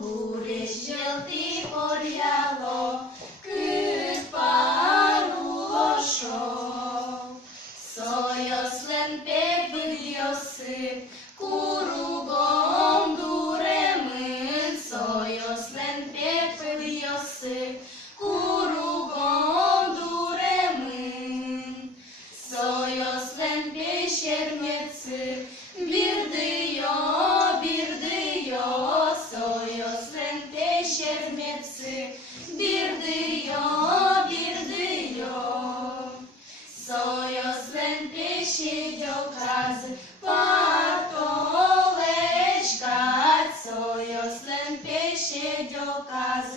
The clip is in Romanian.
Burești orialo, cât paruloșo, Soioslen pe vâdiosât, cu rugom duremânt, Soioslen pe vâdiosât, cu rugom duremânt, Soioslen pe șermețât, birdâio, birdâio, Soioslen pe șermețât, birdâio, birdâio, Soioslen pe șediocaz, partoleșcat, Soioslen pe șediocaz,